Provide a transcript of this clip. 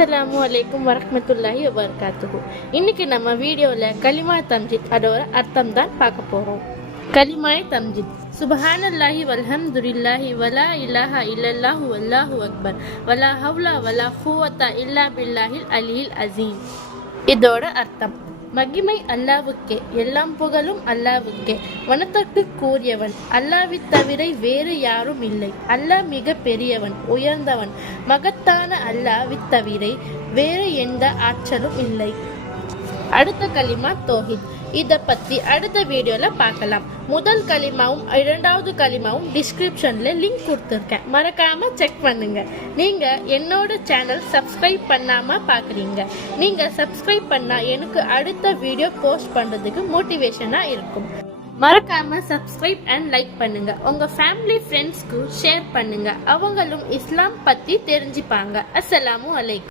அஸ்ஸலாமு அலைக்கும் வரஹ்மத்துல்லாஹி வபரகாத்துஹு. இன்னைக்கு நம்ம வீடியோவில் கலிமா தம்ஜித் அதோட அர்த்தம் தான் பார்க்க போகிறோம். கலிமாய் தம்ஜித்: சுபஹானல்லாஹி வல்ஹம்துலில்லாஹி வலா இலாஹா இல்லல்லாஹு வல்லாஹு அக்பர் வலா ஹவ்லா வலா குவத்தா இல்லா பில்லாஹில் அலியில் அசீம். இதோட அர்த்தம்: மகிமை அல்லாவுக்கே, எல்லாம் புகழும் அல்லாவுக்கே, வனத்திற்கு கூறியவன், அல்லாவை தவிர வேறு யாரும் இல்லை. அல்லாஹ் மிக பெரியவன், உயர்ந்தவன், மகத்தான. அல்லாவை தவிர வேறு எந்த ஆற்றலும் இல்லை. அடுத்த கலிமா தௌஹீத். இதை பற்றி அடுத்த வீடியோவில் பார்க்கலாம். முதல் கலிமாவும் இரண்டாவது கலிமாவும் டிஸ்கிரிப்ஷனில் லிங்க் கொடுத்துருக்கேன், மறக்காமல் செக் பண்ணுங்க. நீங்கள் என்னோட சேனல் சப்ஸ்கிரைப் பண்ணாமல் பார்க்குறீங்க. நீங்கள் சப்ஸ்கிரைப் பண்ணால் எனக்கு அடுத்த வீடியோ போஸ்ட் பண்ணுறதுக்கு மோட்டிவேஷனாக இருக்கும். மறக்காமல் சப்ஸ்கிரைப் அண்ட் லைக் பண்ணுங்க. உங்கள் ஃபேமிலி ஃப்ரெண்ட்ஸ்க்கு ஷேர் பண்ணுங்க. அவங்களும் இஸ்லாம் பற்றி தெரிஞ்சுப்பாங்க. அஸ்ஸலாமு அலைக்கும்.